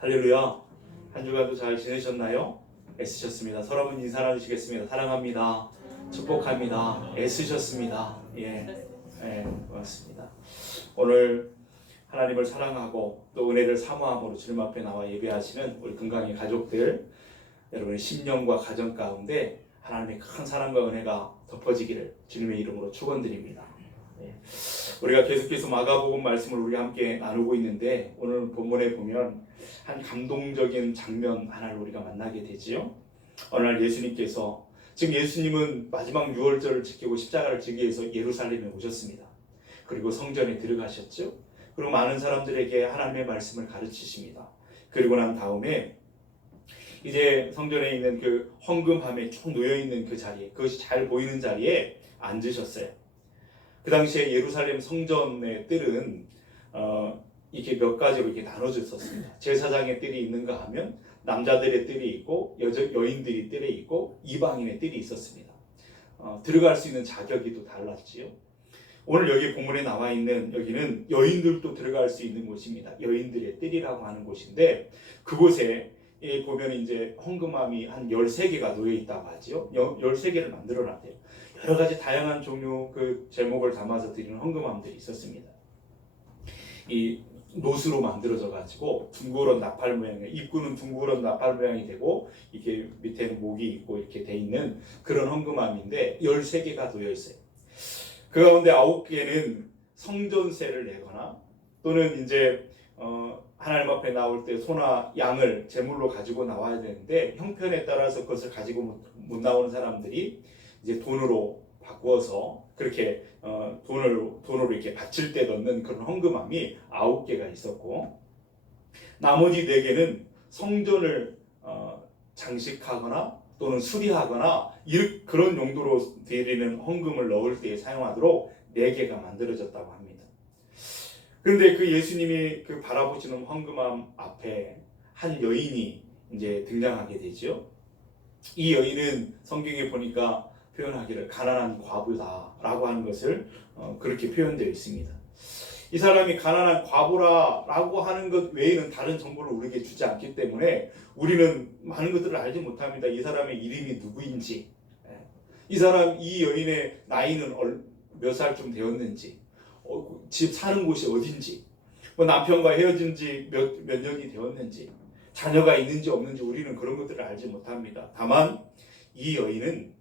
할렐루야. 한 주간도 잘 지내셨나요? 애쓰셨습니다. 서로 한번 인사 나누시겠습니다. 사랑합니다. 축복합니다. 애쓰셨습니다. 고맙습니다. 오늘 하나님을 사랑하고 또 은혜를 사모함으로 주님 앞에 나와 예배하시는 우리 건강의 가족들, 여러분의 심령과 가정 가운데 하나님의 큰 사랑과 은혜가 덮어지기를 주님의 이름으로 축원드립니다. 우리가 계속해서 마가복음 말씀을 우리 함께 나누고 있는데, 오늘 본문에 보면 한 감동적인 장면 하나를 우리가 만나게 되지요. 어느 날 예수님께서, 지금 예수님은 마지막 유월절을 지키고 십자가를 지기 위해서 예루살렘에 오셨습니다. 그리고 성전에 들어가셨죠. 그리고 많은 사람들에게 하나님의 말씀을 가르치십니다. 그리고 난 다음에 이제 성전에 있는 그 헌금함에 쭉 놓여있는 그 자리에, 그것이 잘 보이는 자리에 앉으셨어요. 그 당시에 예루살렘 성전의 뜰은 이렇게 몇 가지로 이렇게 나눠졌었습니다. 제사장의 뜰이 있는가 하면 남자들의 뜰이 있고 여인들이 뜰에 있고 이방인의 뜰이 있었습니다. 들어갈 수 있는 자격이 또 달랐지요. 오늘 여기 본문에 나와 있는 여기는 여인들도 들어갈 수 있는 곳입니다. 여인들의 뜰이라고 하는 곳인데, 그곳에 보면 이제 헌금함이 한 13개가 놓여 있다고 하지요. 13개를 만들어 놨대요. 여러 가지 다양한 종류 그 제목을 담아서 드리는 헌금함들이 있었습니다. 이 노스로 만들어져 가지고 둥그런 나팔 모양의, 입구는 둥그런 나팔 모양이 되고 이렇게 밑에는 목이 있고 이렇게 돼 있는 그런 헌금함인데 13개가 놓여 있어요. 그 가운데 9개는 성전세를 내거나 또는 이제 하나님 앞에 나올 때 소나 양을 제물로 가지고 나와야 되는데, 형편에 따라서 그것을 가지고 못 나오는 사람들이 이제 돈으로 바꾸어서 그렇게 돈으로 이렇게 바칠 때 넣는 그런 헌금함이 9개가 있었고, 나머지 4개는 성전을 장식하거나 또는 수리하거나 그런 용도로 드리는 헌금을 넣을 때 사용하도록 4개가 만들어졌다고 합니다. 그런데 그 예수님이 그 바라보시는 헌금함 앞에 한 여인이 이제 등장하게 되죠. 이 여인은 성경에 보니까 표현하기를 가난한 과부다라고 하는 것을 그렇게 표현되어 있습니다. 이 사람이 가난한 과부라고 하는 것 외에는 다른 정보를 우리에게 주지 않기 때문에 우리는 많은 것들을 알지 못합니다. 이 사람의 이름이 누구인지, 이 여인의 나이는 몇 살쯤 되었는지, 집 사는 곳이 어딘지, 남편과 헤어진 지 몇 년이 되었는지, 자녀가 있는지 없는지 우리는 그런 것들을 알지 못합니다. 다만 이 여인은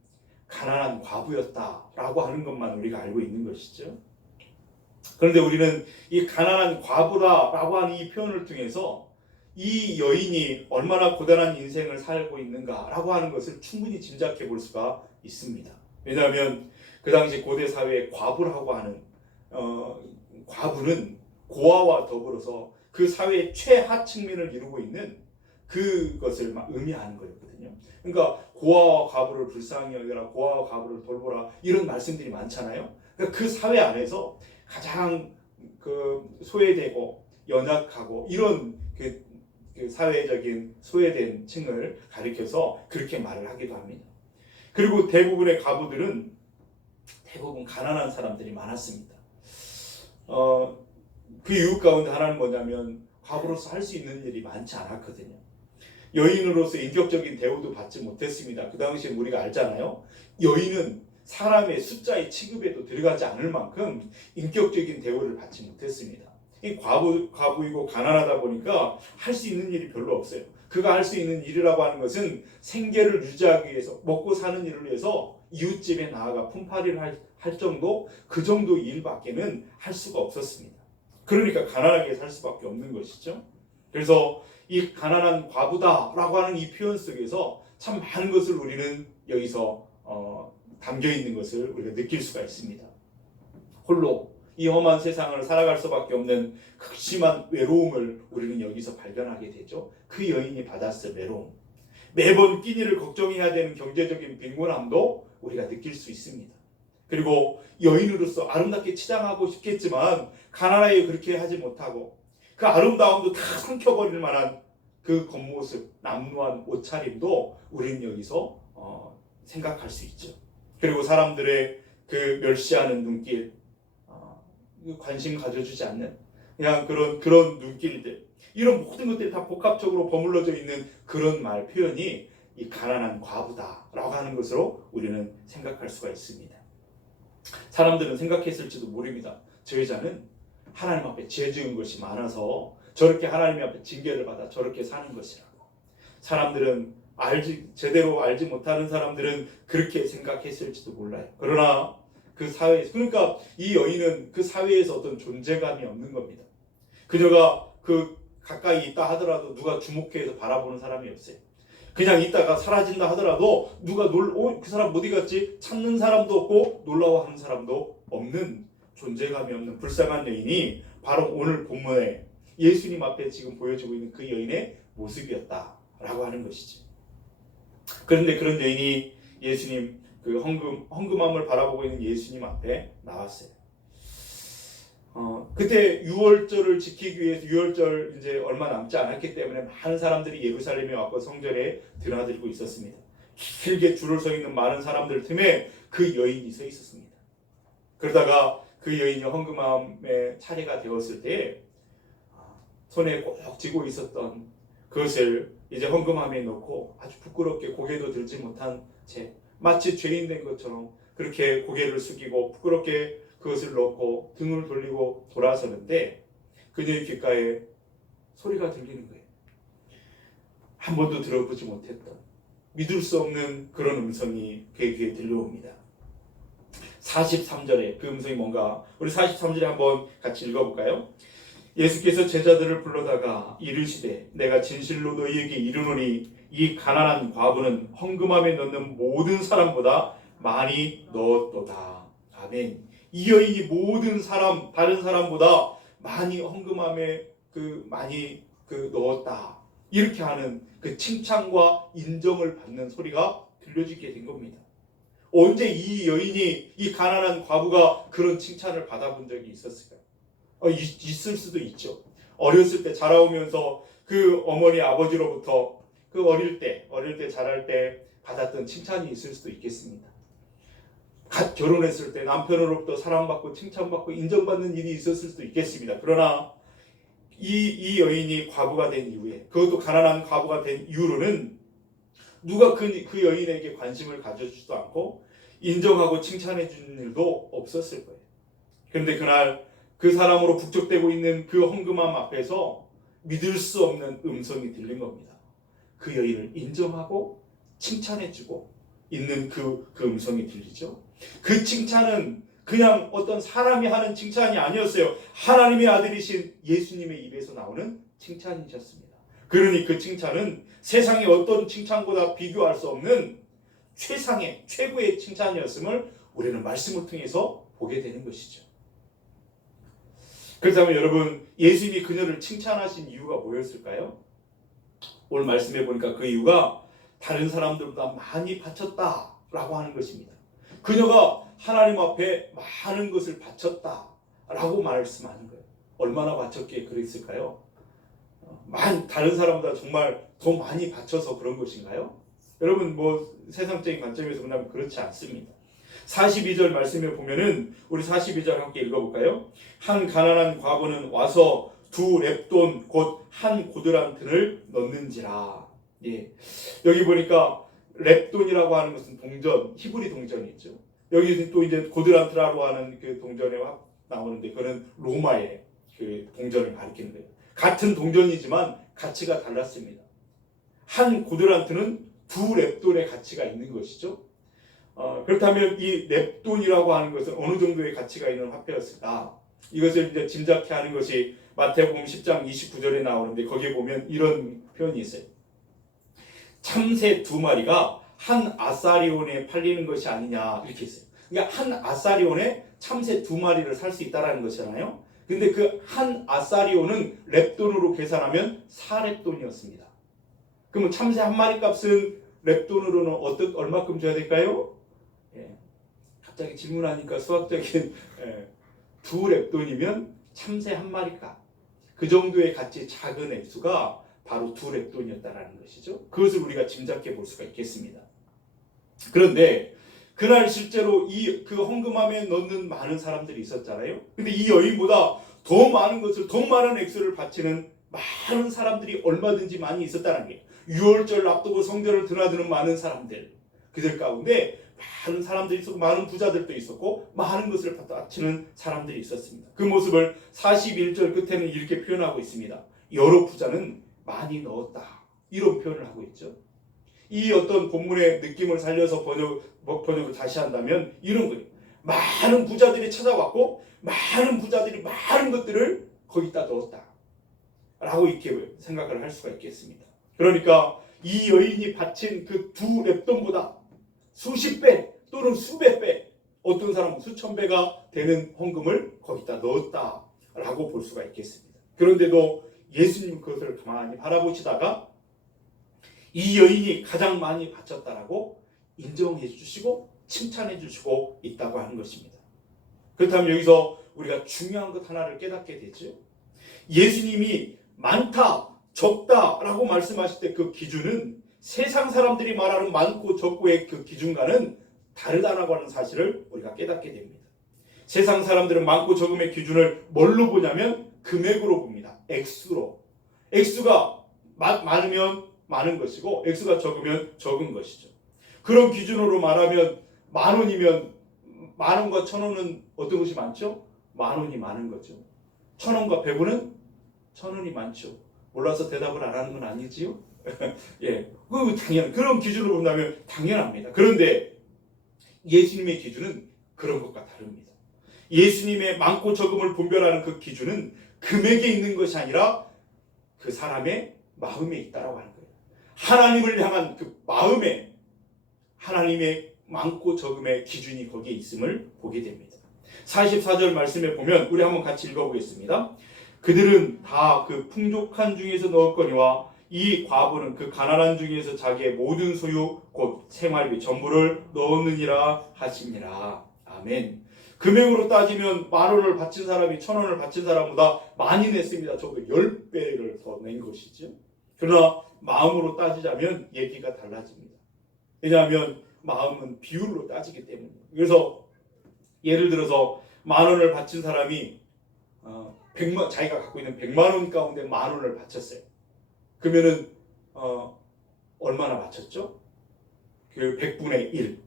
가난한 과부였다라고 하는 것만 우리가 알고 있는 것이죠. 그런데 우리는 이 가난한 과부라고 하는 이 표현을 통해서 이 여인이 얼마나 고단한 인생을 살고 있는가라고 하는 것을 충분히 짐작해 볼 수가 있습니다. 왜냐하면 그 당시 고대 사회의 과부라고 하는 과부는 고아와 더불어서 그 사회의 최하 측면을 이루고 있는 그것을 의미하는 거였거든요. 그러니까 고아와 과부를 불쌍히 여겨라, 고아와 과부를 돌보라, 이런 말씀들이 많잖아요. 그러니까 그 사회 안에서 가장 소외되고 연약하고 이런 그 사회적인 소외된 층을 가리켜서 그렇게 말을 하기도 합니다. 그리고 대부분의 과부들은 대부분 가난한 사람들이 많았습니다. 그 이유 가운데 하나는 뭐냐면 과부로서 할 수 있는 일이 많지 않았거든요. 여인으로서 인격적인 대우도 받지 못했습니다. 그 당시에 우리가 알잖아요. 여인은 사람의 숫자의 취급에도 들어가지 않을 만큼 인격적인 대우를 받지 못했습니다. 이 과부이고 가난하다 보니까 할 수 있는 일이 별로 없어요. 그가 할 수 있는 일이라고 하는 것은 생계를 유지하기 위해서, 먹고 사는 일을 위해서 이웃집에 나아가 품팔이를 할 정도, 그 정도 일밖에는 할 수가 없었습니다. 그러니까 가난하게 살 수밖에 없는 것이죠. 그래서 이 가난한 과부다라고 하는 이 표현 속에서 참 많은 것을 우리는 여기서 담겨 있는 것을 우리가 느낄 수가 있습니다. 홀로 이 험한 세상을 살아갈 수밖에 없는 극심한 외로움을 우리는 여기서 발견하게 되죠. 그 여인이 받았을 외로움, 매번 끼니를 걱정해야 되는 경제적인 빈곤함도 우리가 느낄 수 있습니다. 그리고 여인으로서 아름답게 치장하고 싶겠지만 가난하게 그렇게 하지 못하고 그 아름다움도 다 삼켜버릴 만한 그 겉모습, 남루한 옷차림도 우리는 여기서 생각할 수 있죠. 그리고 사람들의 그 멸시하는 눈길, 관심 가져주지 않는 그냥 그런 눈길들, 이런 모든 것들이 다 복합적으로 버물러져 있는 그런 말 표현이 이 가난한 과부다라고 하는 것으로 우리는 생각할 수가 있습니다. 사람들은 생각했을지도 모릅니다. 저 여자는 하나님 앞에 죄 지은 것이 많아서 저렇게 하나님 앞에 징계를 받아 저렇게 사는 것이라고. 사람들은 제대로 알지 못하는 사람들은 그렇게 생각했을지도 몰라요. 그러나 그 사회에서, 그러니까 이 여인은 그 사회에서 어떤 존재감이 없는 겁니다. 그녀가 그 가까이 있다 하더라도 누가 주목해서 바라보는 사람이 없어요. 그냥 있다가 사라진다 하더라도 누가 그 사람 어디 갔지? 찾는 사람도 없고 놀라워하는 사람도 없는, 존재감이 없는 불쌍한 여인이 바로 오늘 본문에 예수님 앞에 지금 보여지고 있는 그 여인의 모습이었다라고 하는 것이죠. 그런데 그런 여인이 예수님, 그 헌금함을 바라보고 있는 예수님 앞에 나왔어요. 그때 유월절을 지키기 위해서, 유월절 이제 얼마 남지 않았기 때문에 많은 사람들이 예루살렘에 와서 성전에 드나들고 있었습니다. 길게 줄을 서 있는 많은 사람들 틈에 그 여인이 서 있었습니다. 그러다가 그 여인이 헌금함의 차례가 되었을 때 손에 꼭 쥐고 있었던 그것을 이제 헌금함에 넣고 아주 부끄럽게 고개도 들지 못한 채 마치 죄인 된 것처럼 그렇게 고개를 숙이고 부끄럽게 그것을 넣고 등을 돌리고 돌아서는데 그녀의 귓가에 소리가 들리는 거예요. 한 번도 들어보지 못했던, 믿을 수 없는 그런 음성이 그의 귀에 들려옵니다. 43절에 그 음성이 뭔가, 우리 43절에 한번 같이 읽어볼까요? 예수께서 제자들을 불러다가 이르시되 내가 진실로 너희에게 이르노니 이 가난한 과부는 헌금함에 넣는 모든 사람보다 많이 넣었도다. 아멘. 이 여인이 모든 사람, 다른 사람보다 많이 헌금함에 많이 넣었다, 이렇게 하는 그 칭찬과 인정을 받는 소리가 들려지게 된 겁니다. 언제 이 여인이, 이 가난한 과부가 그런 칭찬을 받아본 적이 있었을까요? 있을 수도 있죠. 어렸을 때 자라오면서 그 어머니 아버지로부터 그 어릴 때 자랄 때 받았던 칭찬이 있을 수도 있겠습니다. 갓 결혼했을 때 남편으로부터 사랑받고 칭찬받고 인정받는 일이 있었을 수도 있겠습니다. 그러나 이 여인이 과부가 된 이후에, 그것도 가난한 과부가 된 이후로는 누가 그 여인에게 관심을 가져주지도 않고 인정하고 칭찬해 주는 일도 없었을 거예요. 그런데 그날 그 사람으로 북적대고 있는 그 헌금함 앞에서 믿을 수 없는 음성이 들린 겁니다. 그 여인을 인정하고 칭찬해주고 있는 그 음성이 들리죠. 그 칭찬은 그냥 어떤 사람이 하는 칭찬이 아니었어요. 하나님의 아들이신 예수님의 입에서 나오는 칭찬이셨습니다. 그러니 그 칭찬은 세상의 어떤 칭찬보다 비교할 수 없는 최고의 칭찬이었음을 우리는 말씀을 통해서 보게 되는 것이죠. 그렇다면 여러분, 예수님이 그녀를 칭찬하신 이유가 뭐였을까요? 오늘 말씀해 보니까 그 이유가 다른 사람들보다 많이 바쳤다라고 하는 것입니다. 그녀가 하나님 앞에 많은 것을 바쳤다라고 말씀하는 거예요. 얼마나 바쳤기에 그랬을까요? 다른 사람보다 정말 더 많이 바쳐서 그런 것인가요? 여러분, 세상적인 관점에서 본다면 그렇지 않습니다. 42절 말씀에 보면은, 우리 42절 함께 읽어볼까요? 한 가난한 과부는 와서 2렙돈 곧 한 고드란트를 넣는지라. 예. 여기 보니까 렙돈이라고 하는 것은 동전, 히브리 동전이 있죠. 여기 또 이제 고드란트라고 하는 그 동전에 나오는데, 그거는 로마의 그 동전을 가리키는 거예요. 같은 동전이지만 가치가 달랐습니다. 한 고드란트는 2렙돈의 가치가 있는 것이죠. 그렇다면 이 렙돈이라고 하는 것은 어느 정도의 가치가 있는 화폐였을까? 이것을 이제 짐작케 하는 것이 마태복음 10장 29절에 나오는데, 거기에 보면 이런 표현이 있어요. 참새 2마리가 한 아사리온에 팔리는 것이 아니냐, 이렇게 있어요. 그러니까 한 아사리온에 참새 2마리를 살 수 있다라는 것이잖아요. 근데 그 한 아사리온은 렙돈으로 계산하면 4렙돈이었습니다. 그러면 참새 한 마리 값은 렙돈으로는 얼마큼 줘야 될까요? 갑자기 질문하니까 수학적인 2렙돈이면 참새 한 마리 값, 그 정도의 가치 작은 액수가 바로 2렙돈이었다라는 것이죠. 그것을 우리가 짐작해 볼 수가 있겠습니다. 그런데 그날 실제로 그 헌금함에 넣는 많은 사람들이 있었잖아요. 근데 이 여인보다 더 많은 것을, 더 많은 액수를 바치는 많은 사람들이 얼마든지 많이 있었다는 게, 유월절 앞두고 성전을 드나드는 많은 사람들, 그들 가운데 많은 사람들이 있었고 많은 부자들도 있었고 많은 것을 바치는 사람들이 있었습니다. 그 모습을 41절 끝에는 이렇게 표현하고 있습니다. 여러 부자는 많이 넣었다, 이런 표현을 하고 있죠. 이 어떤 본문의 느낌을 살려서 번역을 다시 한다면 이런 거예요. 많은 부자들이 찾아왔고 많은 부자들이 많은 것들을 거기다 넣었다 라고 이렇게 생각을 할 수가 있겠습니다. 그러니까 이 여인이 바친 그 두 렙돈보다 수십 배 또는 수백 배, 어떤 사람은 수천 배가 되는 헌금을 거기다 넣었다라고 볼 수가 있겠습니다. 그런데도 예수님 그것을 가만히 바라보시다가 이 여인이 가장 많이 바쳤다라고 인정해 주시고 칭찬해 주시고 있다고 하는 것입니다. 그렇다면 여기서 우리가 중요한 것 하나를 깨닫게 되죠. 예수님이 많다, 적다라고 말씀하실 때 그 기준은 세상 사람들이 말하는 많고 적고의 그 기준과는 다르다라고 하는 사실을 우리가 깨닫게 됩니다. 세상 사람들은 많고 적음의 기준을 뭘로 보냐면 금액으로 봅니다. 액수로. 액수가 많으면 많은 것이고 액수가 적으면 적은 것이죠. 그런 기준으로 말하면 만 원이면 만 원과 천 원은 어떤 것이 많죠? 만 원이 많은 거죠. 천 원과 백 원은 천 원이 많죠. 몰라서 대답을 안 하는 건 아니지요? 예, 그런 기준으로 본다면 당연합니다. 그런데 예수님의 기준은 그런 것과 다릅니다. 예수님의 많고 적음을 분별하는 그 기준은 금액에 있는 것이 아니라 그 사람의 마음에 있다라고 하는 거예요. 하나님을 향한 그 마음에 하나님의 많고 적음의 기준이 거기에 있음을 보게 됩니다. 44절 말씀에 보면 우리 한번 같이 읽어보겠습니다. 그들은 다 그 풍족한 중에서 넣었거니와 이 과부는 그 가난한 중에서 자기의 모든 소유 곧 생활비 전부를 넣었느니라 하시니라. 아멘. 금액으로 따지면 만 원을 바친 사람이 천 원을 바친 사람보다 많이 냈습니다. 적어도 10배를 더 낸 것이죠. 그러나 마음으로 따지자면 얘기가 달라집니다. 왜냐하면 마음은 비율로 따지기 때문이에요. 그래서 예를 들어서 만 원을 바친 사람이 자기가 갖고 있는 100만 원 가운데 만 원을 바쳤어요. 그러면은 얼마나 바쳤죠? 그 100분의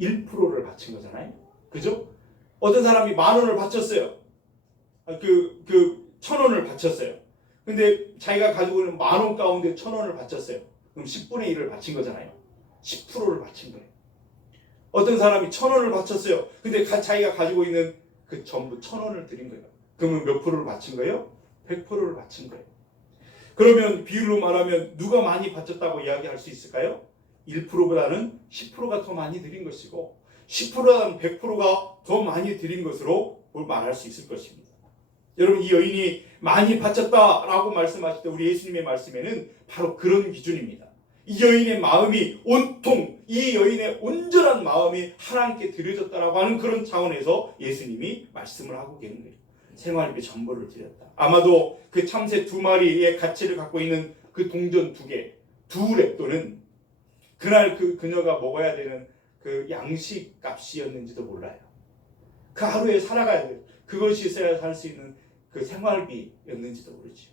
1%를 바친 거잖아요. 그죠? 어떤 사람이 만 원을 바쳤어요. 천 원을 바쳤어요. 근데 자기가 가지고 있는 만 원 가운데 천 원을 바쳤어요. 그럼 10분의 1을 바친 거잖아요. 10%를 바친 거예요. 어떤 사람이 천 원을 바쳤어요. 근데 자기가 가지고 있는 그 전부 천 원을 드린 거예요. 그러면 몇 프로를 바친 거예요? 100%를 바친 거예요. 그러면 비율로 말하면 누가 많이 바쳤다고 이야기할 수 있을까요? 1%보다는 10%가 더 많이 드린 것이고 10%보다는 100%가 더 많이 드린 것으로 말할 수 있을 것입니다. 여러분, 이 여인이 많이 바쳤다라고 말씀하실 때 우리 예수님의 말씀에는 바로 그런 기준입니다. 이 여인의 마음이 온통, 이 여인의 온전한 마음이 하나님께 드려졌다라고 하는 그런 차원에서 예수님이 말씀을 하고 계신 거예요. 생활비 전부를 드렸다. 아마도 그 참새 2마리의 가치를 갖고 있는 그 동전 2개, 2렙돈은 그날 그녀가 먹어야 되는 그 양식 값이었는지도 몰라요. 그 하루에 살아가야 돼요. 그것이 있어야 살 수 있는 그 생활비였는지도 모르죠.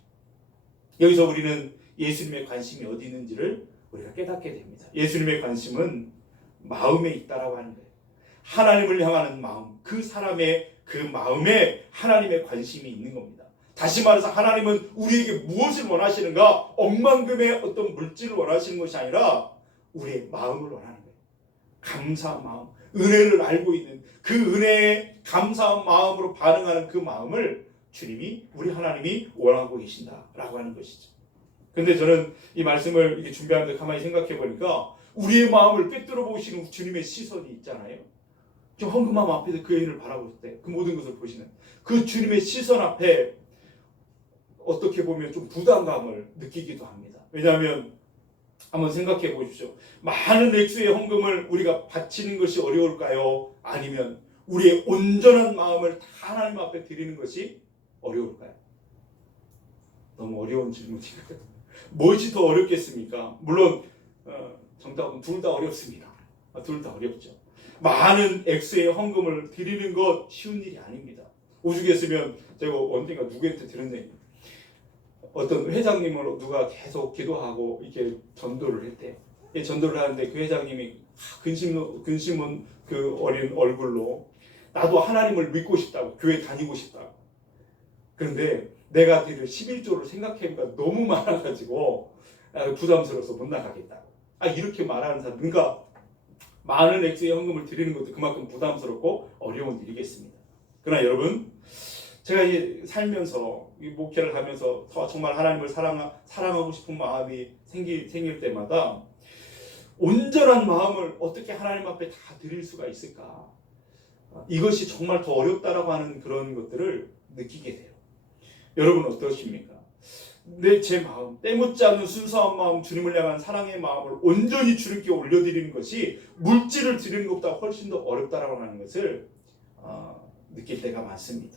여기서 우리는 예수님의 관심이 어디 있는지를 우리가 깨닫게 됩니다. 예수님의 관심은 마음에 있다라고 하는 거예요. 하나님을 향하는 마음, 그 사람의 그 마음에 하나님의 관심이 있는 겁니다. 다시 말해서 하나님은 우리에게 무엇을 원하시는가? 억만금의 어떤 물질을 원하시는 것이 아니라 우리의 마음을 원하는 거예요. 감사한 마음, 은혜를 알고 있는 그 은혜에 감사한 마음으로 반응하는 그 마음을 주님이, 우리 하나님이 원하고 계신다라고 하는 것이죠. 근데 저는 이 말씀을 이렇게 준비하는데 가만히 생각해 보니까 우리의 마음을 꿰뚫어 보시는 주님의 시선이 있잖아요. 저 헌금함 앞에서 그 여인을 바라볼 때 그 모든 것을 보시는 그 주님의 시선 앞에 어떻게 보면 좀 부담감을 느끼기도 합니다. 왜냐하면 한번 생각해 보십시오. 많은 액수의 헌금을 우리가 바치는 것이 어려울까요? 아니면 우리의 온전한 마음을 다 하나님 앞에 드리는 것이 어려울까요? 너무 어려운 질문인가요? 무엇이 더 어렵겠습니까? 물론 정답은 둘 다 어렵습니다. 둘 다 어렵죠. 많은 액수의 헌금을 드리는 것 쉬운 일이 아닙니다. 오죽했으면 제가 언젠가 누구한테 들은 얘기, 어떤 회장님을 누가 계속 기도하고 이렇게 전도를 했대요. 전도를 하는데 그 회장님이 근심은 그 어린 얼굴로 나도 하나님을 믿고 싶다고, 교회 다니고 싶다고. 그런데 내가 드릴 11조를 생각해보니까 너무 많아가지고 부담스러워서 못 나가겠다고. 이렇게 말하는 사람, 그러니까 많은 액수의 헌금을 드리는 것도 그만큼 부담스럽고 어려운 일이겠습니다. 그러나 여러분, 제가 이제 살면서 이 목회를 하면서 더 정말 하나님을 사랑하고 싶은 마음이 생길 때마다 온전한 마음을 어떻게 하나님 앞에 다 드릴 수가 있을까? 이것이 정말 더 어렵다라고 하는 그런 것들을 느끼게 돼요. 여러분 어떠십니까? 제 마음, 때묻지 않는 순수한 마음, 주님을 향한 사랑의 마음을 온전히 주님께 올려드리는 것이 물질을 드리는 것보다 훨씬 더 어렵다라고 하는 것을 느낄 때가 많습니다.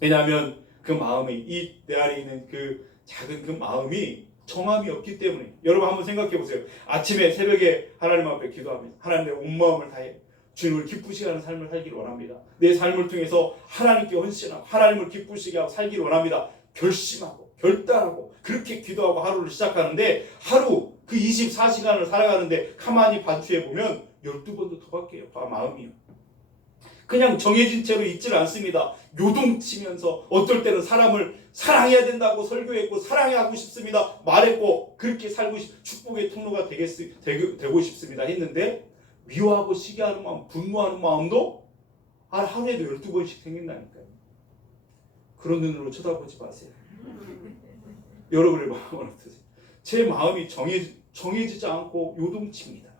왜냐하면 그 마음이, 내 안에 있는 그 작은 그 마음이 정함이 없기 때문에. 여러분 한번 생각해 보세요. 아침에 새벽에 하나님 앞에 기도하면서 하나님, 내 온 마음을 다해 주님을 기쁘시게 하는 삶을 살기를 원합니다. 내 삶을 통해서 하나님께 헌신하고 하나님을 기쁘시게 하고 살기를 원합니다. 결심하고 결단하고 그렇게 기도하고 하루를 시작하는데, 하루 그 24시간을 살아가는데 가만히 반추해 보면 12번도 더 바뀌어요. 마음이요. 그냥 정해진 채로 있질 않습니다. 요동치면서 어떨 때는 사람을 사랑해야 된다고 설교했고, 사랑하고 싶습니다 말했고, 그렇게 살고 축복의 통로가 되고 싶습니다 했는데, 미워하고 시기하는 마음, 분노하는 마음도 하루에도 12번씩 생긴다니까요. 그런 눈으로 쳐다보지 마세요. 여러분의 마음은 어떠세요? 제 마음이 정해지지 않고 요동칩니다.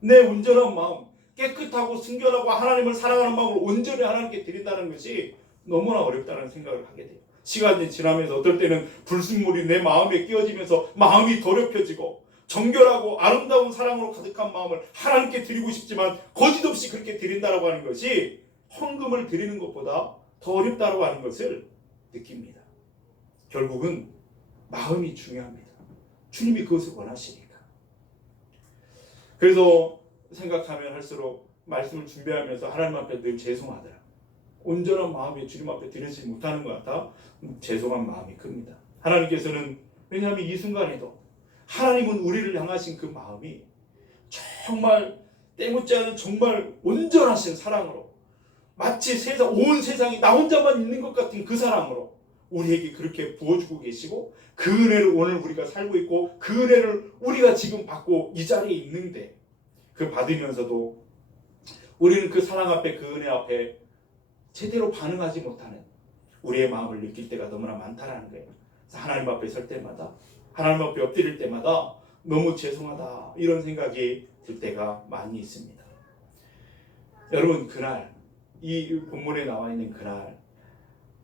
내 온전한 마음, 깨끗하고 순결하고 하나님을 사랑하는 마음을 온전히 하나님께 드린다는 것이 너무나 어렵다는 생각을 하게 돼요. 시간이 지나면서 어떨 때는 불순물이 내 마음에 끼어지면서 마음이 더럽혀지고, 정결하고 아름다운 사랑으로 가득한 마음을 하나님께 드리고 싶지만 거짓없이 그렇게 드린다라고 하는 것이 헌금을 드리는 것보다 더 어렵다라고 하는 것을 느낍니다. 결국은 마음이 중요합니다. 주님이 그것을 원하시니까. 그래서 생각하면 할수록 말씀을 준비하면서 하나님 앞에 늘 죄송하더라. 온전한 마음이 주님 앞에 드리지 못하는 것 같아 죄송한 마음이 큽니다. 하나님께서는, 왜냐하면 이 순간에도 하나님은 우리를 향하신 그 마음이 정말 때묻지 않은 정말 온전하신 사랑으로, 마치 온 세상이 나 혼자만 있는 것 같은 그 사랑으로 우리에게 그렇게 부어주고 계시고, 그 은혜를 오늘 우리가 살고 있고, 그 은혜를 우리가 지금 받고 이 자리에 있는데, 그 받으면서도 우리는 그 사랑 앞에, 그 은혜 앞에 제대로 반응하지 못하는 우리의 마음을 느낄 때가 너무나 많다라는 거예요. 그래서 하나님 앞에 설 때마다, 하나님 앞에 엎드릴 때마다 너무 죄송하다 이런 생각이 들 때가 많이 있습니다. 여러분, 그날 이 본문에 나와 있는 그날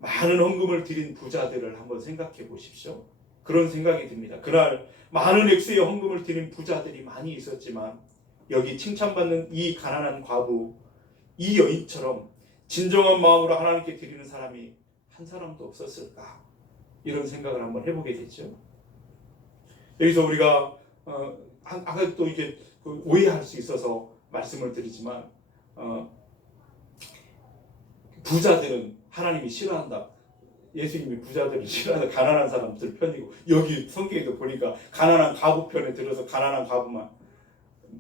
많은 헌금을 드린 부자들을 한번 생각해 보십시오. 그런 생각이 듭니다. 그날 많은 액수의 헌금을 드린 부자들이 많이 있었지만, 여기 칭찬받는 이 가난한 과부, 이 여인처럼 진정한 마음으로 하나님께 드리는 사람이 한 사람도 없었을까? 이런 생각을 한번 해보게 되죠. 여기서 우리가 아까 또 이게 오해할 수 있어서 말씀을 드리지만, 부자들은 하나님이 싫어한다. 예수님이 부자들을 싫어한다. 가난한 사람들 편이고, 여기 성경에도 보니까 가난한 과부 편에 들어서 가난한 과부만,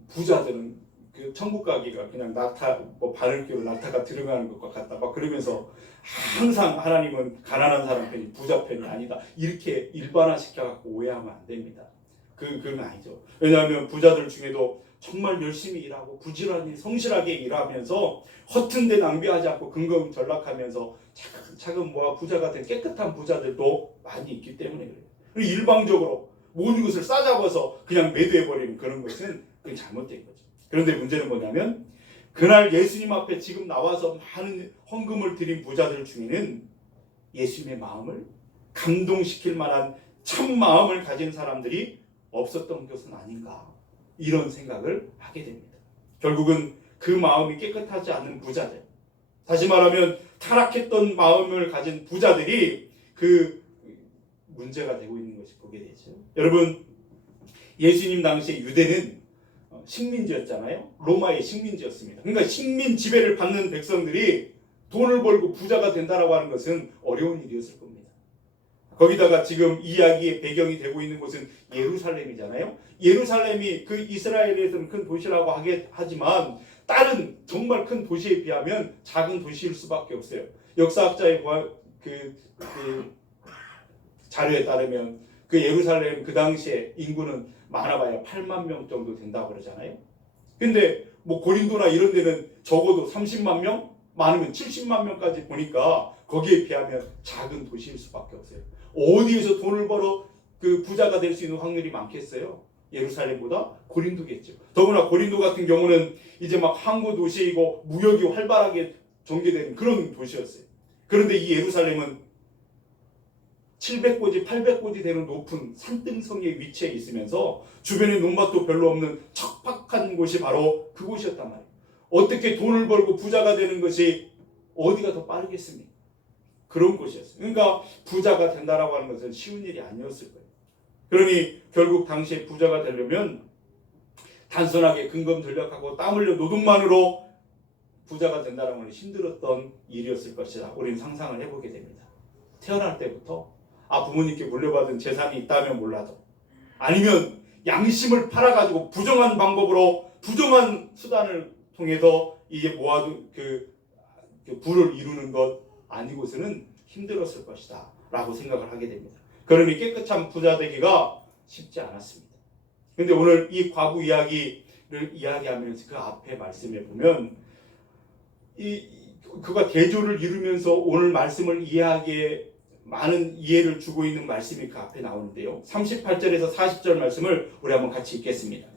부자들은 그 천국 가기가 그냥 낙타, 바늘 끼고 낙타가 들어가는 것과 같다. 막 그러면서 항상 하나님은 가난한 사람 편이, 부자 편이 아니다. 이렇게 일반화시켜갖고 오해하면 안 됩니다. 그건 아니죠. 왜냐하면 부자들 중에도 정말 열심히 일하고 부지런히 성실하게 일하면서 허튼 데 낭비하지 않고 근검 전락하면서 차근 모아 부자 같은 깨끗한 부자들도 많이 있기 때문에 그래요. 그리고 일방적으로 모든 것을 싸잡아서 그냥 매도해버리는 그런 것은 그게 잘못된 거죠. 그런데 문제는 뭐냐면, 그날 예수님 앞에 지금 나와서 많은 헌금을 드린 부자들 중에는 예수님의 마음을 감동시킬 만한 참 마음을 가진 사람들이 없었던 것은 아닌가, 이런 생각을 하게 됩니다. 결국은 그 마음이 깨끗하지 않은 부자들, 다시 말하면 타락했던 마음을 가진 부자들이 그 문제가 되고 있는 것이 보게 되죠. 여러분, 예수님 당시에 유대는 식민지였잖아요. 로마의 식민지였습니다. 그러니까 식민 지배를 받는 백성들이 돈을 벌고 부자가 된다라고 하는 것은 어려운 일이었을 겁니다. 거기다가 지금 이야기의 배경이 되고 있는 곳은 예루살렘이잖아요. 예루살렘이 그 이스라엘에서는 큰 도시라고 하지만 다른 정말 큰 도시에 비하면 작은 도시일 수밖에 없어요. 역사학자의 그 자료에 따르면 그 예루살렘 그 당시에 인구는 많아봐야 8만 명 정도 된다고 그러잖아요. 근데 뭐 고린도나 이런 데는 적어도 30만 명, 많으면 70만 명까지 보니까 거기에 비하면 작은 도시일 수밖에 없어요. 어디에서 돈을 벌어 그 부자가 될 수 있는 확률이 많겠어요? 예루살렘보다 고린도겠죠. 더구나 고린도 같은 경우는 이제 막 항구 도시이고 무역이 활발하게 전개되는 그런 도시였어요. 그런데 이 예루살렘은 700고지, 800고지 되는 높은 산등성에 위치해 있으면서 주변에 논밭도 별로 없는 척박한 곳이 바로 그곳이었단 말이에요. 어떻게 돈을 벌고 부자가 되는 것이 어디가 더 빠르겠습니까? 그런 곳이었어요. 그러니까 부자가 된다라고 하는 것은 쉬운 일이 아니었을 거예요. 그러니 결국 당시에 부자가 되려면 단순하게 근검전력하고 땀 흘려 노동만으로 부자가 된다는 건 힘들었던 일이었을 것이다. 우리는 상상을 해보게 됩니다. 태어날 때부터 부모님께 물려받은 재산이 있다면 몰라도 아니면 양심을 팔아가지고 부정한 방법으로 부정한 수단을 통해서 이제 모아둔 그 부를 이루는 것 아니고서는 힘들었을 것이다 라고 생각을 하게 됩니다. 그러니 깨끗한 부자 되기가 쉽지 않았습니다. 근데 오늘 이 과부 이야기를 이야기하면서 그 앞에 말씀에 보면 그가 대조를 이루면서 오늘 말씀을 이해하기에 많은 이해를 주고 있는 말씀이 그 앞에 나오는데요. 38절에서 40절 말씀을 우리 한번 같이 읽겠습니다.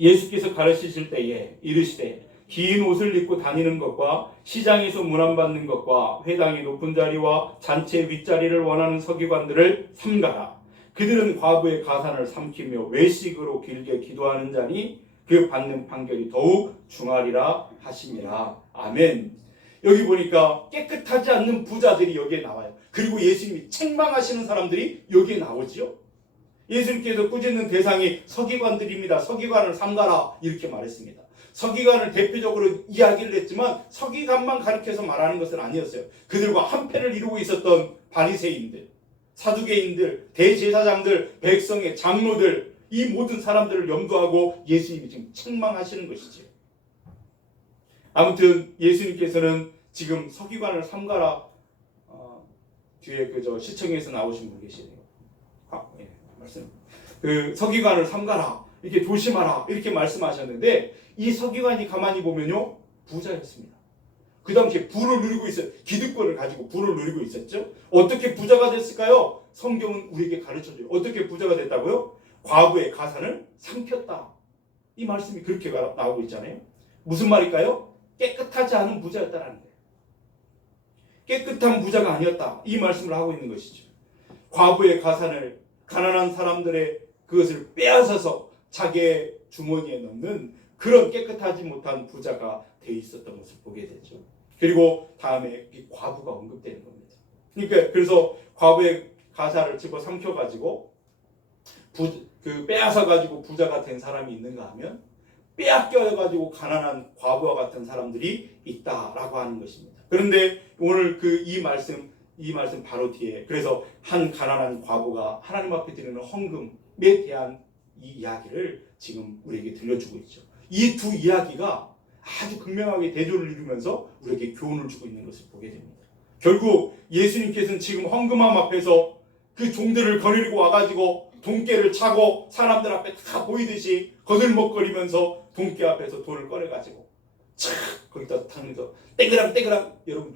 예수께서 가르치실 때에 이르시되 긴 옷을 입고 다니는 것과 시장에서 문안받는 것과 회당의 높은 자리와 잔치의 윗자리를 원하는 서기관들을 삼가라. 그들은 과부의 가산을 삼키며 외식으로 길게 기도하는 자니 그 받는 판결이 더욱 중하리라 하심이라. 아멘. 여기 보니까 깨끗하지 않는 부자들이 여기에 나와요. 그리고 예수님이 책망하시는 사람들이 여기에 나오지요. 예수님께서 꾸짖는 대상이 서기관들입니다. 서기관을 삼가라 이렇게 말했습니다. 서기관을 대표적으로 이야기를 했지만 서기관만 가리켜서 말하는 것은 아니었어요. 그들과 한패를 이루고 있었던 바리새인들, 사두개인들, 대제사장들, 백성의 장로들, 이 모든 사람들을 염두하고 예수님이 지금 책망하시는 것이죠. 아무튼 예수님께서는 지금 서기관을 삼가라, 뒤에 그저 시청에서 나오신 분 계시네요. 예, 말씀. 그 서기관을 삼가라, 이렇게 조심하라 이렇게 말씀하셨는데 이 서기관이 가만히 보면요 부자였습니다. 그 당시에 부를 누리고 있어요. 기득권을 가지고 부를 누리고 있었죠. 어떻게 부자가 됐을까요? 성경은 우리에게 가르쳐줘요. 어떻게 부자가 됐다고요? 과부의 가산을 삼켰다. 이 말씀이 그렇게 나오고 있잖아요. 무슨 말일까요? 깨끗하지 않은 부자였다라는 거예요. 깨끗한 부자가 아니었다. 이 말씀을 하고 있는 것이죠. 과부의 가산을 가난한 사람들의 그것을 빼앗아서 자기의 주머니에 넣는 그런 깨끗하지 못한 부자가 돼 있었던 것을 보게 되죠. 그리고 다음에 이 과부가 언급되는 겁니다. 그러니까 그래서 과부의 가사를 집어 삼켜가지고 빼앗아가지고 부자가 된 사람이 있는가 하면 빼앗겨가지고 가난한 과부와 같은 사람들이 있다라고 하는 것입니다. 그런데 오늘 이 말씀 바로 뒤에 그래서 한 가난한 과부가 하나님 앞에 드리는 헌금에 대한 이 이야기를 지금 우리에게 들려주고 있죠. 이 두 이야기가 아주 극명하게 대조를 이루면서 우리에게 교훈을 주고 있는 것을 보게 됩니다. 결국 예수님께서는 지금 헌금함 앞에서 그 종들을 거느리고 와가지고 돈깨를 차고 사람들 앞에 다 보이듯이 거들먹거리면서 돈깨 앞에서 돈을 꺼내가지고 착 거기다 타면서 떼그랑 여러분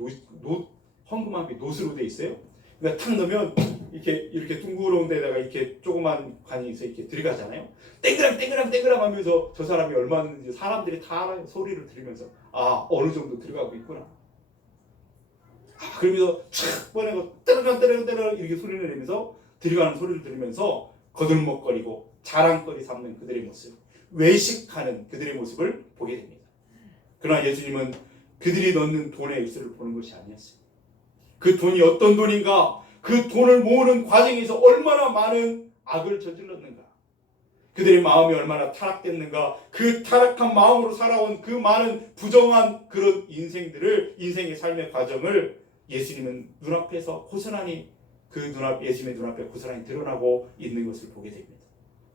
헌금함이 노스로 돼 있어요. 그러니까 탁 넣으면 이렇게 둥그러운 데다가 이렇게 조그만 관이 있어 이렇게 들어가잖아요. 땡그랑 하면서 저 사람이 얼마나 사람들이 다 알아요. 소리를 들으면서 어느 정도 들어가고 있구나. 그러면서 촥 꺼내고 때르랑 이렇게 소리를 내면서 들어가는 소리를 들으면서 거들먹거리고 자랑거리 삼는 그들의 모습, 외식하는 그들의 모습을 보게 됩니다. 그러나 예수님은 그들이 넣는 돈의 입술을 보는 것이 아니었어요. 그 돈이 어떤 돈인가, 그 돈을 모으는 과정에서 얼마나 많은 악을 저질렀는가, 그들의 마음이 얼마나 타락됐는가. 그 타락한 마음으로 살아온 그 많은 부정한 그런 인생의 삶의 과정을 예수님은 눈앞에서 고스란히 예수님의 눈앞에 고스란히 드러나고 있는 것을 보게 됩니다.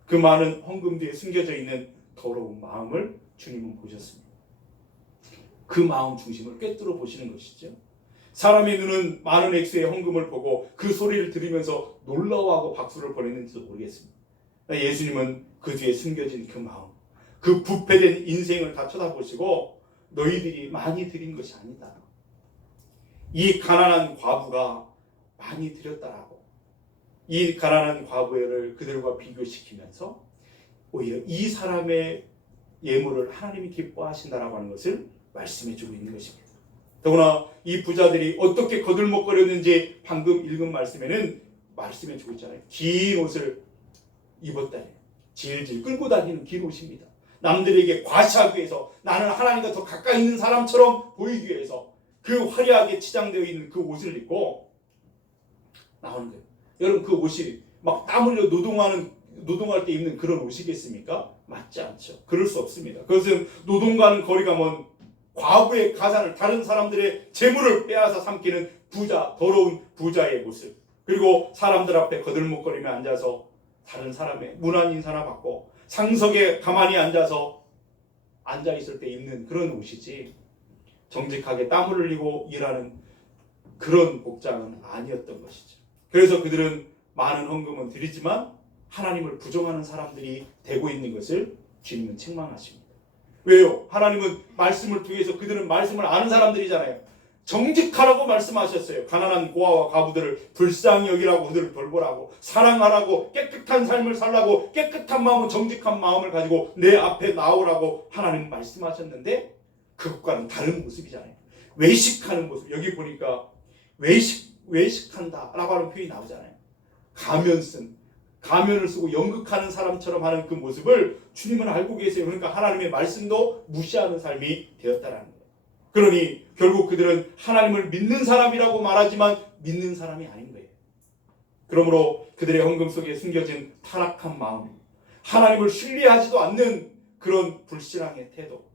그 많은 헌금 뒤에 숨겨져 있는 더러운 마음을 주님은 보셨습니다. 그 마음 중심을 꿰뚫어 보시는 것이죠. 사람의 눈은 많은 액수의 헌금을 보고 그 소리를 들으면서 놀라워하고 박수를 보냈는지도 모르겠습니다. 예수님은 그 뒤에 숨겨진 그 마음, 그 부패된 인생을 다 쳐다보시고 너희들이 많이 드린 것이 아니다. 이 가난한 과부가 많이 드렸다라고. 이 가난한 과부를 그들과 비교시키면서 오히려 이 사람의 예물을 하나님이 기뻐하신다라고 하는 것을 말씀해주고 있는 것입니다. 더구나 이 부자들이 어떻게 거들먹거렸는지 방금 읽은 말씀에는 말씀해주고 있잖아요. 긴 옷을 입었다니, 질질 끌고 다니는 긴 옷입니다. 남들에게 과시하기 위해서, 나는 하나님과 더 가까이 있는 사람처럼 보이기 위해서 그 화려하게 치장되어 있는 그 옷을 입고 나오는 거예요. 여러분, 그 옷이 막 땀 흘려 노동할 때 입는 그런 옷이겠습니까? 맞지 않죠. 그럴 수 없습니다. 그것은 노동과는 거리가 먼 과부의 가산을, 다른 사람들의 재물을 빼앗아 삼키는 더러운 부자의 모습, 그리고 사람들 앞에 거들먹거리며 앉아서 다른 사람의 문안 인사나 받고 상석에 가만히 앉아있을 때 입는 그런 옷이지, 정직하게 땀을 흘리고 일하는 그런 복장은 아니었던 것이죠. 그래서 그들은 많은 헌금은 드리지만 하나님을 부정하는 사람들이 되고 있는 것을 주님은 책망하십니다. 왜요? 하나님은 말씀을 통해서, 그들은 말씀을 아는 사람들이잖아요. 정직하라고 말씀하셨어요. 가난한 고아와 과부들을 불쌍히 여기라고, 그들을 돌보라고, 사랑하라고, 깨끗한 삶을 살라고, 깨끗한 마음은 정직한 마음을 가지고 내 앞에 나오라고 하나님 말씀하셨는데 그것과는 다른 모습이잖아요. 외식하는 모습. 여기 보니까 외식한다 라고 하는 표현이 나오잖아요. 가면을 쓰고 연극하는 사람처럼 하는 그 모습을 주님은 알고 계세요. 그러니까 하나님의 말씀도 무시하는 삶이 되었다라는 거예요. 그러니 결국 그들은 하나님을 믿는 사람이라고 말하지만 믿는 사람이 아닌 거예요. 그러므로 그들의 헌금 속에 숨겨진 타락한 마음, 하나님을 신뢰하지도 않는 그런 불신앙의 태도,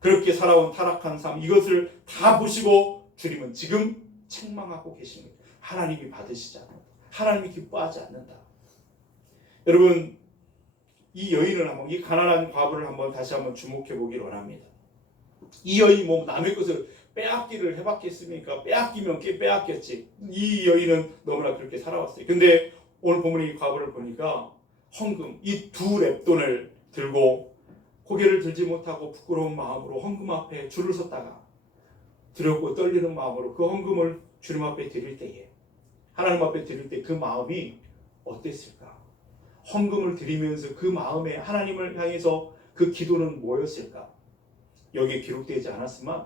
그렇게 살아온 타락한 삶, 이것을 다 보시고 주님은 지금 책망하고 계십니다. 하나님이 받으시지 않는다. 하나님이 기뻐하지 않는다. 여러분, 이 여인을 이 가난한 과부를 다시 한번 주목해 보기를 원합니다. 이 여인이 남의 것을 빼앗기를 해봤겠습니까? 빼앗기면 꽤 빼앗겼지. 이 여인은 너무나 그렇게 살아왔어요. 근데 오늘 본문의 이 과부를 보니까 헌금, 이 두 렙돈을 들고 고개를 들지 못하고 부끄러운 마음으로 헌금 앞에 줄을 섰다가 두렵고 떨리는 마음으로 그 헌금을 주님 앞에 드릴 때에, 하나님 앞에 드릴 때 그 마음이 어땠을까? 헌금을 드리면서 그 마음에 하나님을 향해서 그 기도는 뭐였을까? 여기에 기록되지 않았지만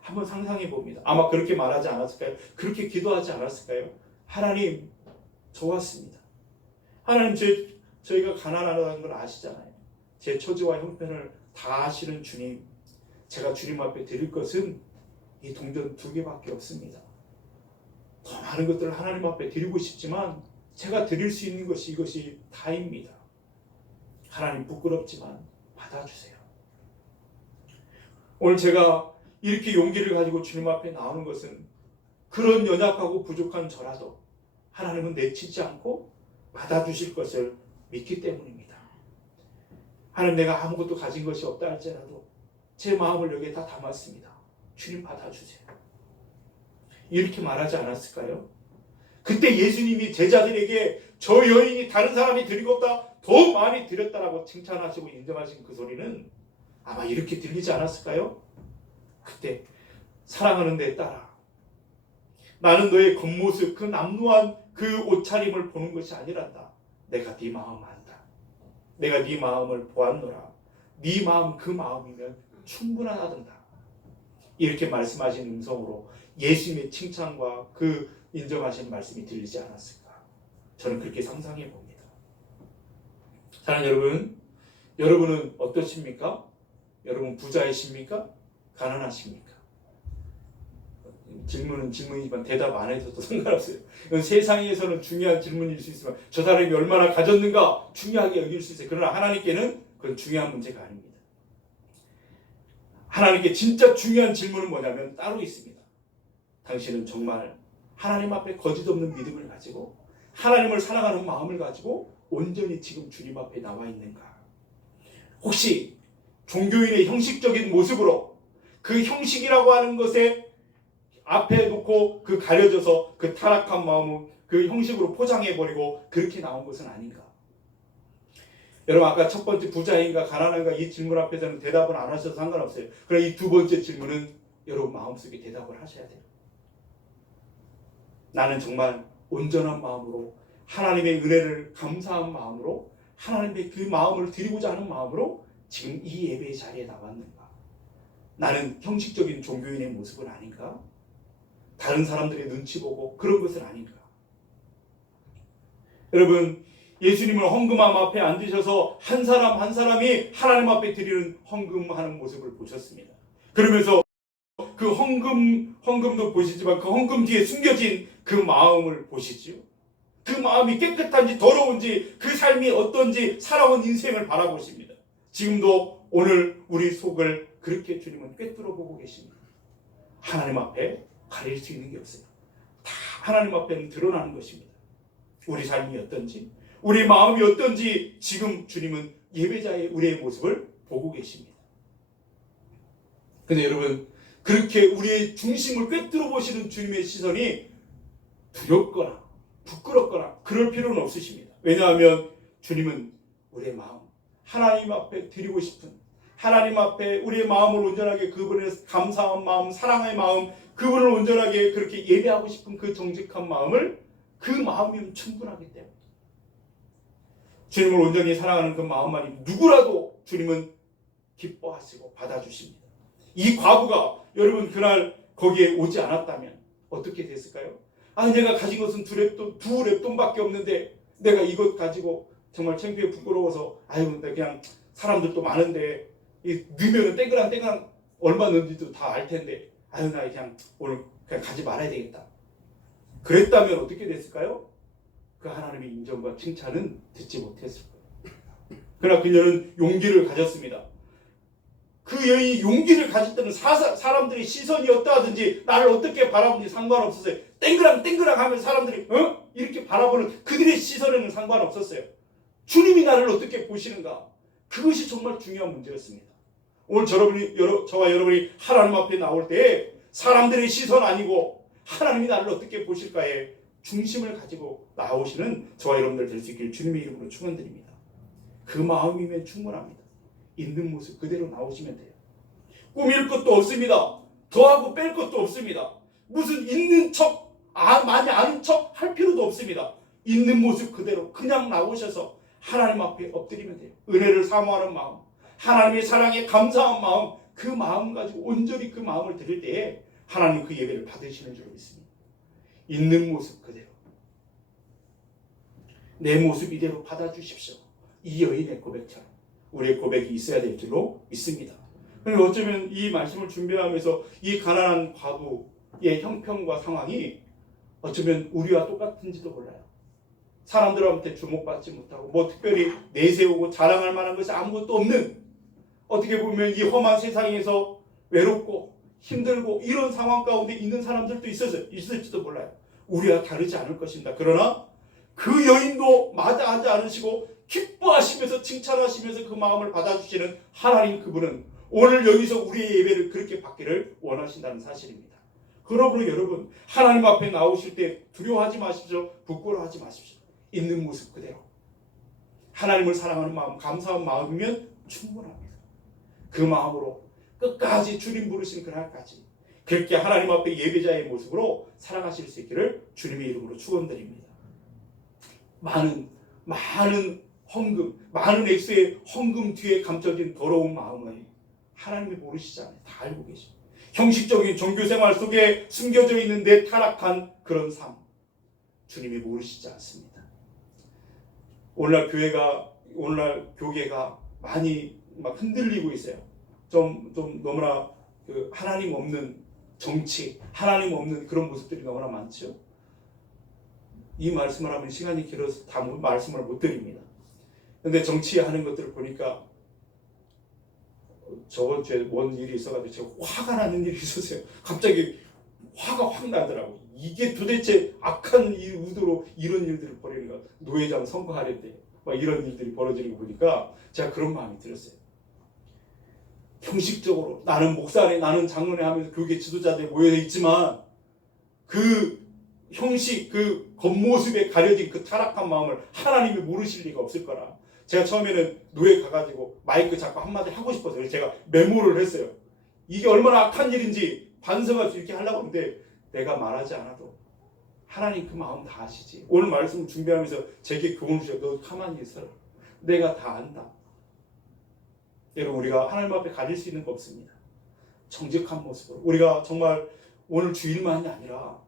한번 상상해 봅니다. 아마 그렇게 말하지 않았을까요? 그렇게 기도하지 않았을까요? 하나님, 좋았습니다. 하나님, 저희가 가난하다는 걸 아시잖아요. 제 처지와 형편을 다 아시는 주님, 제가 주님 앞에 드릴 것은 이 동전 2개밖에 없습니다. 더 많은 것들을 하나님 앞에 드리고 싶지만 제가 드릴 수 있는 것이 이것이 다입니다. 하나님, 부끄럽지만 받아주세요. 오늘 제가 이렇게 용기를 가지고 주님 앞에 나오는 것은 그런 연약하고 부족한 저라도 하나님은 내치지 않고 받아주실 것을 믿기 때문입니다. 하나님, 내가 아무것도 가진 것이 없다 할지라도 제 마음을 여기에 다 담았습니다. 주님, 받아주세요. 이렇게 말하지 않았을까요? 그때 예수님이 제자들에게 저 여인이 다른 사람이 드리고 없다, 더 많이 드렸다라고 칭찬하시고 인정하신 그 소리는 아마 이렇게 들리지 않았을까요? 그때, 사랑하는 내 딸아, 나는 너의 겉모습, 그 남루한 그 옷차림을 보는 것이 아니란다. 내가 네 마음 안다. 내가 네 마음을 보았노라. 네 마음, 그 마음이면 충분하단다. 이렇게 말씀하신 음성으로 예수님의 칭찬과 그 인정하신 말씀이 들리지 않았을까? 저는 그렇게 상상해 봅니다. 사랑하는 여러분, 여러분은 어떠십니까? 여러분 부자이십니까? 가난하십니까? 질문은 질문이지만 대답 안 해도 상관없어요. 세상에서는 중요한 질문일 수 있지만 저 사람이 얼마나 가졌는가 중요하게 여길 수 있어요. 그러나 하나님께는 그건 중요한 문제가 아닙니다. 하나님께 진짜 중요한 질문은 뭐냐면 따로 있습니다. 당신은 정말 하나님 앞에 거짓 없는 믿음을 가지고 하나님을 사랑하는 마음을 가지고 온전히 지금 주님 앞에 나와 있는가? 혹시 종교인의 형식적인 모습으로 그 형식이라고 하는 것에 앞에 놓고 그 가려져서 그 타락한 마음을 그 형식으로 포장해버리고 그렇게 나온 것은 아닌가? 여러분 아까 첫 번째 부자인가 가난한가 이 질문 앞에서는 대답을 안 하셔도 상관없어요. 그러나 이 두 번째 질문은 여러분 마음속에 대답을 하셔야 돼요. 나는 정말 온전한 마음으로 하나님의 은혜를 감사한 마음으로 하나님의 그 마음을 드리고자 하는 마음으로 지금 이 예배의 자리에 나왔는가? 나는 형식적인 종교인의 모습은 아닌가? 다른 사람들의 눈치 보고 그런 것은 아닌가? 여러분 예수님을 헌금함 앞에 앉으셔서 한 사람 한 사람이 하나님 앞에 드리는 헌금하는 모습을 보셨습니다. 그러면서 그 헌금도 보시지만 그 헌금 뒤에 숨겨진 그 마음을 보시지요. 그 마음이 깨끗한지 더러운지 그 삶이 어떤지 살아온 인생을 바라보십니다. 지금도 오늘 우리 속을 그렇게 주님은 꿰뚫어 보고 계십니다. 하나님 앞에 가릴 수 있는 게 없어요. 다 하나님 앞에는 드러나는 것입니다. 우리 삶이 어떤지 우리 마음이 어떤지 지금 주님은 예배자의 우리의 모습을 보고 계십니다. 근데 여러분 그렇게 우리의 중심을 꿰뚫어 보시는 주님의 시선이 두렵거나 부끄럽거나 그럴 필요는 없으십니다. 왜냐하면 주님은 우리의 마음 하나님 앞에 드리고 싶은 하나님 앞에 우리의 마음을 온전하게 그분의 감사한 마음 사랑의 마음 그분을 온전하게 그렇게 예배하고 싶은 그 정직한 마음을 그 마음이면 충분하기 때문에 주님을 온전히 사랑하는 그 마음만이 누구라도 주님은 기뻐하시고 받아주십니다. 이 과부가 여러분 그날 거기에 오지 않았다면 어떻게 됐을까요? 내가 가진 것은 두 랩돈밖에 없는데 내가 이것 가지고 정말 창피해 부끄러워서 나 그냥 사람들도 많은데 넣으면 땡그랑 얼마 넣는지도 다 알 텐데 나 그냥 오늘 그냥 가지 말아야 되겠다. 그랬다면 어떻게 됐을까요? 그 하나님의 인정과 칭찬은 듣지 못했을 거예요. 그러나 그녀는 용기를 가졌습니다. 그 여인이 용기를 가질 때는 사람들의 시선이 어떠하든지 나를 어떻게 바라보는지 상관없었어요. 땡그랑 하면 사람들이 이렇게 바라보는 그들의 시선에는 상관없었어요. 주님이 나를 어떻게 보시는가? 그것이 정말 중요한 문제였습니다. 오늘 저와 여러분이 하나님 앞에 나올 때 사람들의 시선 아니고 하나님이 나를 어떻게 보실까에 중심을 가지고 나오시는 저와 여러분들 될 수 있길 주님의 이름으로 축원드립니다. 그 마음이면 충분합니다. 있는 모습 그대로 나오시면 돼요. 꾸밀 것도 없습니다. 더하고 뺄 것도 없습니다. 무슨 있는 척, 많이 아는 척 할 필요도 없습니다. 있는 모습 그대로 그냥 나오셔서 하나님 앞에 엎드리면 돼요. 은혜를 사모하는 마음, 하나님의 사랑에 감사한 마음, 그 마음 가지고 온전히 그 마음을 드릴 때에 하나님 그 예배를 받으시는 줄 믿습니다. 있는 모습 그대로 내 모습 이대로 받아주십시오. 이 여인의 고백처럼 우리의 고백이 있어야 될 줄로 믿습니다. 어쩌면 이 말씀을 준비하면서 이 가난한 과부의 형편과 상황이 어쩌면 우리와 똑같은지도 몰라요. 사람들한테 주목받지 못하고 특별히 내세우고 자랑할 만한 것이 아무것도 없는 어떻게 보면 이 험한 세상에서 외롭고 힘들고 이런 상황 가운데 있는 사람들도 있을지도 몰라요. 우리와 다르지 않을 것입니다. 그러나 그 여인도 마다하지 않으시고 기뻐하시면서 칭찬하시면서 그 마음을 받아주시는 하나님 그분은 오늘 여기서 우리의 예배를 그렇게 받기를 원하신다는 사실입니다. 그러므로 여러분 하나님 앞에 나오실 때 두려워하지 마십시오. 부끄러워하지 마십시오. 있는 모습 그대로 하나님을 사랑하는 마음 감사한 마음이면 충분합니다. 그 마음으로 끝까지 주님 부르신 그날까지 그렇게 하나님 앞에 예배자의 모습으로 살아가실 수 있기를 주님의 이름으로 축원드립니다. 많은 헌금, 많은 액수의 헌금 뒤에 감춰진 더러운 마음을 하나님이 모르시잖아요. 다 알고 계십니다. 형식적인 종교생활 속에 숨겨져 있는 내 타락한 그런 삶 주님이 모르시지 않습니다. 오늘날 교계가 많이 흔들리고 있어요. 좀 너무나 하나님 없는 정치, 하나님 없는 그런 모습들이 너무나 많죠. 이 말씀을 하면 시간이 길어서 다 말씀을 못 드립니다. 근데 정치하는 것들을 보니까 저번 주에 뭔 일이 있어가지고 제가 화가 나는 일이 있었어요. 갑자기 화가 확 나더라고. 이게 도대체 악한 이 의도로 이런 일들을 벌이는 거. 노회장 선거하려대 막 이런 일들이 벌어지는 거 보니까 제가 그런 마음이 들었어요. 형식적으로 나는 목사네, 나는 장로네 하면서 교계 지도자들이 모여 있지만 그 형식, 그 겉모습에 가려진 그 타락한 마음을 하나님이 모르실 리가 없을 거라. 제가 처음에는 노예 가가지고 마이크 잡고 한마디 하고 싶어서 그래서 제가 메모를 했어요. 이게 얼마나 악한 일인지 반성할 수 있게 하려고 하는데 내가 말하지 않아도 하나님 그 마음 다 아시지. 오늘 말씀 준비하면서 제게 교훈을 주셔. 너 가만히 있어라. 내가 다 안다. 여러분 우리가 하나님 앞에 가릴 수 있는 거 없습니다. 정직한 모습으로 우리가 정말 오늘 주일만이 아니라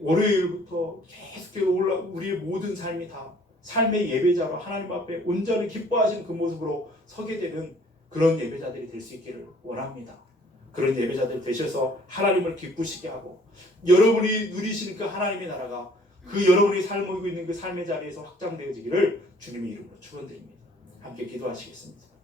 월요일부터 계속 올라 우리의 모든 삶이 다 삶의 예배자로 하나님 앞에 온전히 기뻐하시는 그 모습으로 서게 되는 그런 예배자들이 될 수 있기를 원합니다. 그런 예배자들 되셔서 하나님을 기쁘시게 하고 여러분이 누리시는 그 하나님의 나라가 그 여러분이 살고 있는 그 삶의 자리에서 확장되어지기를 주님의 이름으로 축원드립니다. 함께 기도하시겠습니다.